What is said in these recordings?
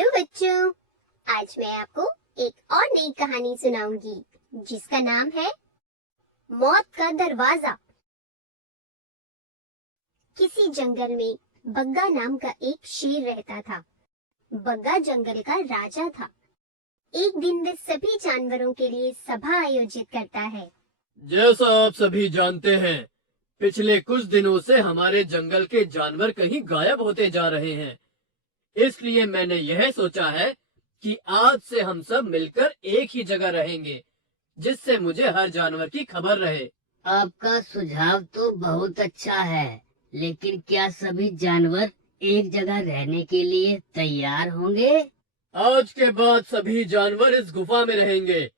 Hello बच्चों, आज मैं आपको एक और नई कहानी सुनाऊंगी जिसका नाम है मौत का दरवाजा। किसी जंगल में बग्गा नाम का एक शेर रहता था। बग्गा जंगल का राजा था। एक दिन वह सभी जानवरों के लिए सभा आयोजित करता है। जैसा आप सभी जानते हैं, पिछले कुछ दिनों से हमारे जंगल के जानवर कहीं गायब होते जा रहे हैं। इसलिए मैंने यह सोचा है कि आज से हम सब मिलकर एक ही जगह रहेंगे, जिससे मुझे हर जानवर की खबर रहे। आपका सुझाव तो बहुत अच्छा है, लेकिन क्या सभी जानवर एक जगह रहने के लिए तैयार होंगे? आज के बाद सभी जानवर इस गुफा में रहेंगे,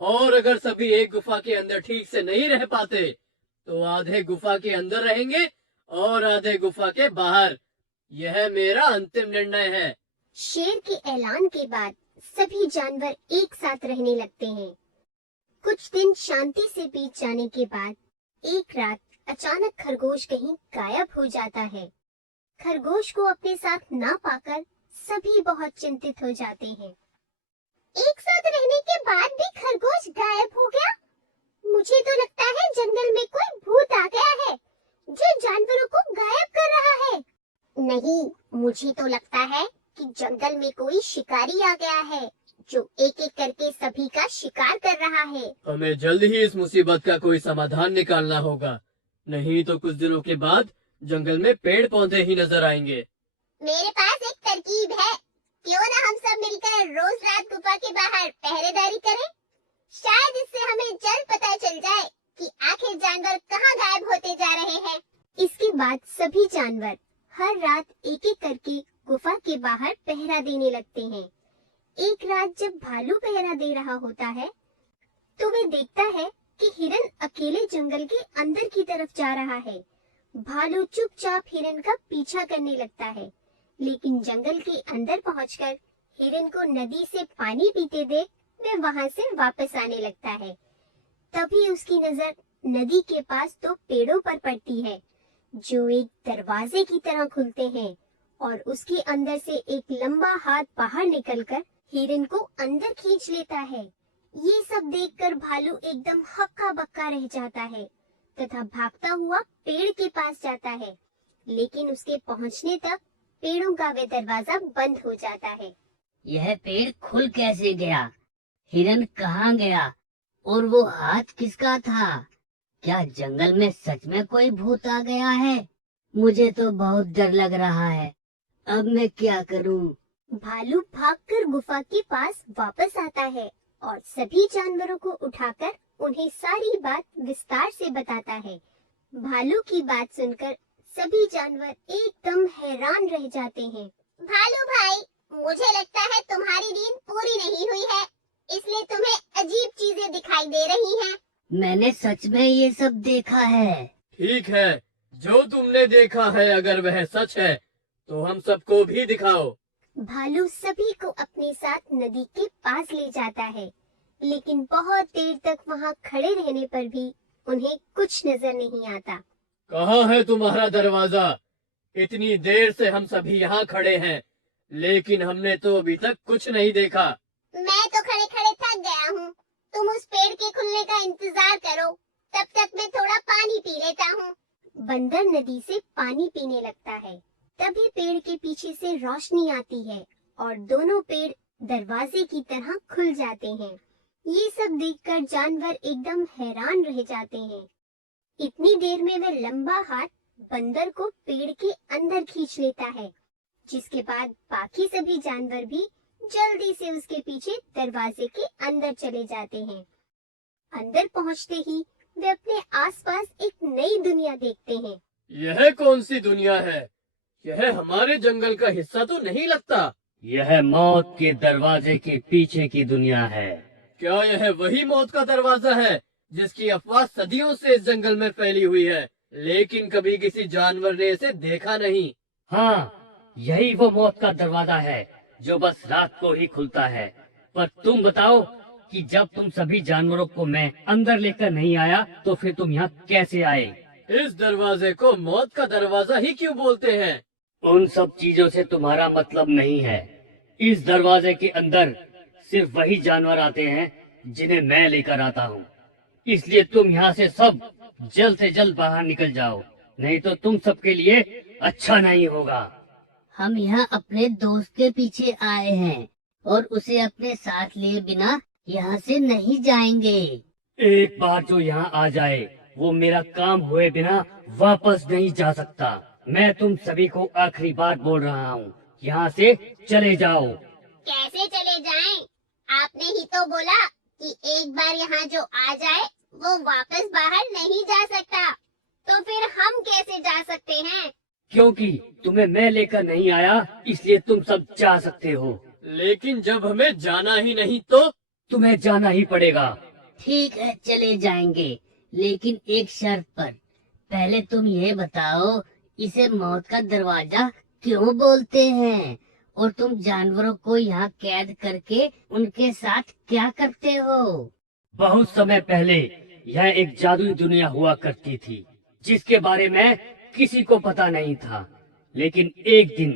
और अगर सभी एक गुफा के अंदर ठीक से नहीं रह पाते, तो आधे गुफा के अंदर रहेंगे और आधे गुफा के बाहर। यह मेरा अंतिम निर्णय है। शेर के ऐलान के बाद सभी जानवर एक साथ रहने लगते हैं। कुछ दिन शांति से बीत जाने के बाद एक रात अचानक खरगोश कहीं गायब हो जाता है। खरगोश को अपने साथ ना पाकर सभी बहुत चिंतित हो जाते हैं। एक साथ रहने के बाद भी खरगोश गायब हो गया। मुझे तो लगता है जंगल में कोई भूत आ गया है जो जानवरों को गायब कर रहा है। नहीं, मुझे तो लगता है कि जंगल में कोई शिकारी आ गया है जो एक एक करके सभी का शिकार कर रहा है। हमें जल्द ही इस मुसीबत का कोई समाधान निकालना होगा, नहीं तो कुछ दिनों के बाद जंगल में पेड़ पौधे ही नजर आएंगे। मेरे पास एक तरकीब है। क्यों ना हम सब मिलकर रोज रात गुफा के बाहर पहरेदारी करें? शायद इससे हमें जल्द पता चल जाए कि आखिर जानवर कहाँ गायब होते जा रहे हैं। इसके बाद सभी जानवर हर रात एक एक करके गुफा के बाहर पहरा देने लगते हैं। एक रात जब भालू पहरा दे रहा होता है, तो वह देखता है कि हिरन अकेले जंगल के अंदर की तरफ जा रहा है। भालू चुपचाप हिरन का पीछा करने लगता है, लेकिन जंगल के अंदर पहुंचकर हिरन को नदी से पानी पीते देख वह वहां से वापस आने लगता है। तभी उसकी नजर नदी के पास दो पेड़ों पर पड़ती है, जो एक दरवाजे की तरह खुलते हैं, और उसके अंदर से एक लंबा हाथ बाहर निकलकर हिरन को अंदर खींच लेता है। ये सब देखकर भालू एकदम हक्का बक्का रह जाता है तथा भागता हुआ पेड़ के पास जाता है, लेकिन उसके पहुंचने तक पेड़ों का वह दरवाजा बंद हो जाता है। यह पेड़ खुल कैसे गया? हिरन कहाँ गया? और वो हाथ किसका था? क्या जंगल में सच में कोई भूत आ गया है? मुझे तो बहुत डर लग रहा है। अब मैं क्या करूं? भालू भागकर गुफा के पास वापस आता है और सभी जानवरों को उठाकर उन्हें सारी बात विस्तार से बताता है। भालू की बात सुनकर सभी जानवर एकदम हैरान रह जाते हैं। भालू भाई, मुझे लगता है तुम्हारी नींद पूरी नहीं हुई है, इसलिए तुम्हें अजीब चीजें दिखाई दे रही हैं। मैंने सच में ये सब देखा है। ठीक है, जो तुमने देखा है अगर वह सच है, तो हम सबको भी दिखाओ। भालू सभी को अपने साथ नदी के पास ले जाता है, लेकिन बहुत देर तक वहाँ खड़े रहने पर भी उन्हें कुछ नजर नहीं आता। कहाँ है तुम्हारा दरवाजा? इतनी देर से हम सभी यहाँ खड़े हैं, लेकिन हमने तो अभी तक कुछ नहीं देखा। मैं तो खड़े खड़े थक गया हूँ। तुम उस पेड़ के खुलने का इंतजार करो, तब तक मैं थोड़ा पानी पी लेता हूँ। बंदर नदी से पानी पीने लगता है। तभी पेड़ के पीछे से रोशनी आती है और दोनों पेड़ दरवाजे की तरह खुल जाते हैं। ये सब देखकर जानवर एकदम हैरान रह जाते हैं। इतनी देर में वह लंबा हाथ बंदर को पेड़ के अंदर खींच लेता है, जिसके बाद बाकी सभी जानवर भी जल्दी से उसके पीछे दरवाजे के अंदर चले जाते हैं। अंदर पहुंचते ही वे अपने आसपास एक नई दुनिया देखते हैं। यह कौन सी दुनिया है? यह हमारे जंगल का हिस्सा तो नहीं लगता। यह मौत के दरवाजे के पीछे की दुनिया है। क्या यह वही मौत का दरवाजा है जिसकी अफवाह सदियों से इस जंगल में फैली हुई है, लेकिन कभी किसी जानवर ने इसे देखा नहीं? हाँ, यही वो मौत का दरवाजा है जो बस रात को ही खुलता है। पर तुम बताओ कि जब तुम सभी जानवरों को मैं अंदर लेकर नहीं आया, तो फिर तुम यहाँ कैसे आए? इस दरवाजे को मौत का दरवाजा ही क्यों बोलते हैं? उन सब चीजों से तुम्हारा मतलब नहीं है। इस दरवाजे के अंदर सिर्फ वही जानवर आते हैं जिन्हें मैं लेकर आता हूँ। इसलिए तुम यहाँ से सब जल्द से जल्द बाहर निकल जाओ, नहीं तो तुम सबके लिए अच्छा नहीं होगा। हम यहाँ अपने दोस्त के पीछे आए हैं और उसे अपने साथ लिए बिना यहाँ से नहीं जाएंगे। एक बार जो यहाँ आ जाए वो मेरा काम हुए बिना वापस नहीं जा सकता। मैं तुम सभी को आखिरी बार बोल रहा हूँ, यहाँ से चले जाओ। कैसे चले जाएं? आपने ही तो बोला कि एक बार यहाँ जो आ जाए वो वापस बाहर नहीं जा सकता, तो फिर हम कैसे जा सकते हैं? क्योंकि तुम्हें मैं लेकर नहीं आया इसलिए तुम सब जा सकते हो। लेकिन जब हमें जाना ही नहीं तो? तुम्हें जाना ही पड़ेगा। ठीक है, चले जाएंगे, लेकिन एक शर्त पर। पहले तुम ये बताओ, इसे मौत का दरवाजा क्यों बोलते हैं? और तुम जानवरों को यहाँ कैद करके उनके साथ क्या करते हो? बहुत समय पहले यह एक जादुई दुनिया हुआ करती थी, जिसके बारे में किसी को पता नहीं था। लेकिन एक दिन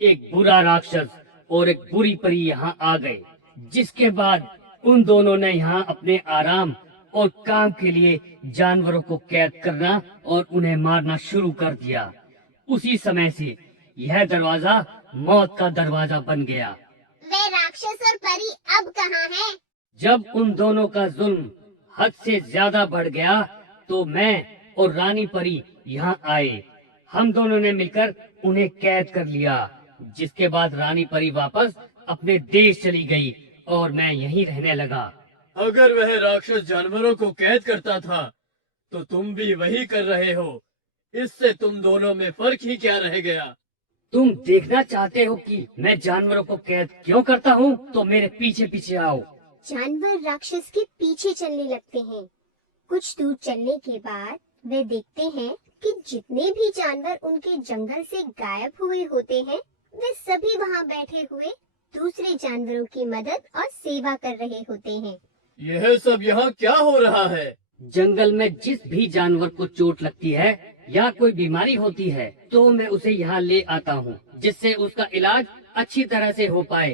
एक बुरा राक्षस और एक बुरी परी यहाँ आ गए, जिसके बाद उन दोनों ने यहाँ अपने आराम और काम के लिए जानवरों को कैद करना और उन्हें मारना शुरू कर दिया। उसी समय से यह दरवाजा मौत का दरवाजा बन गया। वे राक्षस और परी अब कहाँ हैं? जब उन दोनों का जुल्म हद से ज्यादा बढ़ गया तो मैं और रानी परी यहाँ आए। हम दोनों ने मिलकर उन्हें कैद कर लिया, जिसके बाद रानी परी वापस अपने देश चली गई और मैं यहीं रहने लगा। अगर वह राक्षस जानवरों को कैद करता था तो तुम भी वही कर रहे हो। इससे तुम दोनों में फर्क ही क्या रह गया? तुम देखना चाहते हो कि मैं जानवरों को कैद क्यों करता हूँ? तो मेरे पीछे पीछे आओ। जानवर राक्षस के पीछे चलने लगते हैं। कुछ दूर चलने के बाद वे देखते हैं कि जितने भी जानवर उनके जंगल से गायब हुए होते हैं, वे सभी वहाँ बैठे हुए दूसरे जानवरों की मदद और सेवा कर रहे होते हैं। यह सब यहाँ क्या हो रहा है? जंगल में जिस भी जानवर को चोट लगती है या कोई बीमारी होती है तो मैं उसे यहाँ ले आता हूँ, जिससे उसका इलाज अच्छी तरह से हो पाए।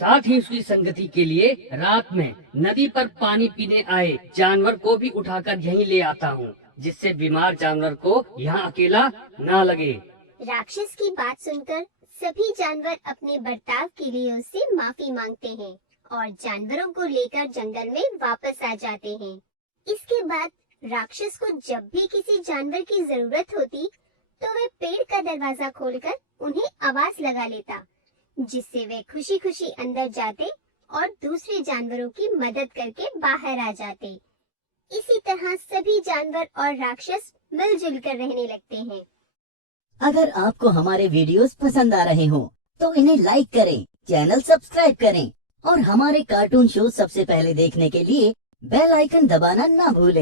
साथ ही उसकी संगति के लिए रात में नदी पर पानी पीने आए जानवर को भी उठाकर यहीं ले आता हूँ, जिससे बीमार जानवर को यहाँ अकेला ना लगे। राक्षस की बात सुनकर सभी जानवर अपने बर्ताव के लिए उससे माफी मांगते हैं और जानवरों को लेकर जंगल में वापस आ जाते हैं। इसके बाद राक्षस को जब भी किसी जानवर की जरूरत होती तो वे पेड़ का दरवाजा खोलकर उन्हें आवाज लगा लेता, जिससे वे खुशी खुशी अंदर जाते और दूसरे जानवरों की मदद करके बाहर आ जाते। इसी तरह सभी जानवर और राक्षस मिलजुल कर रहने लगते हैं। अगर आपको हमारे वीडियोस पसंद आ रहे हो तो इन्हें लाइक करें, चैनल सब्सक्राइब करें और हमारे कार्टून शो सबसे पहले देखने के लिए बेल आइकन दबाना ना भूलें।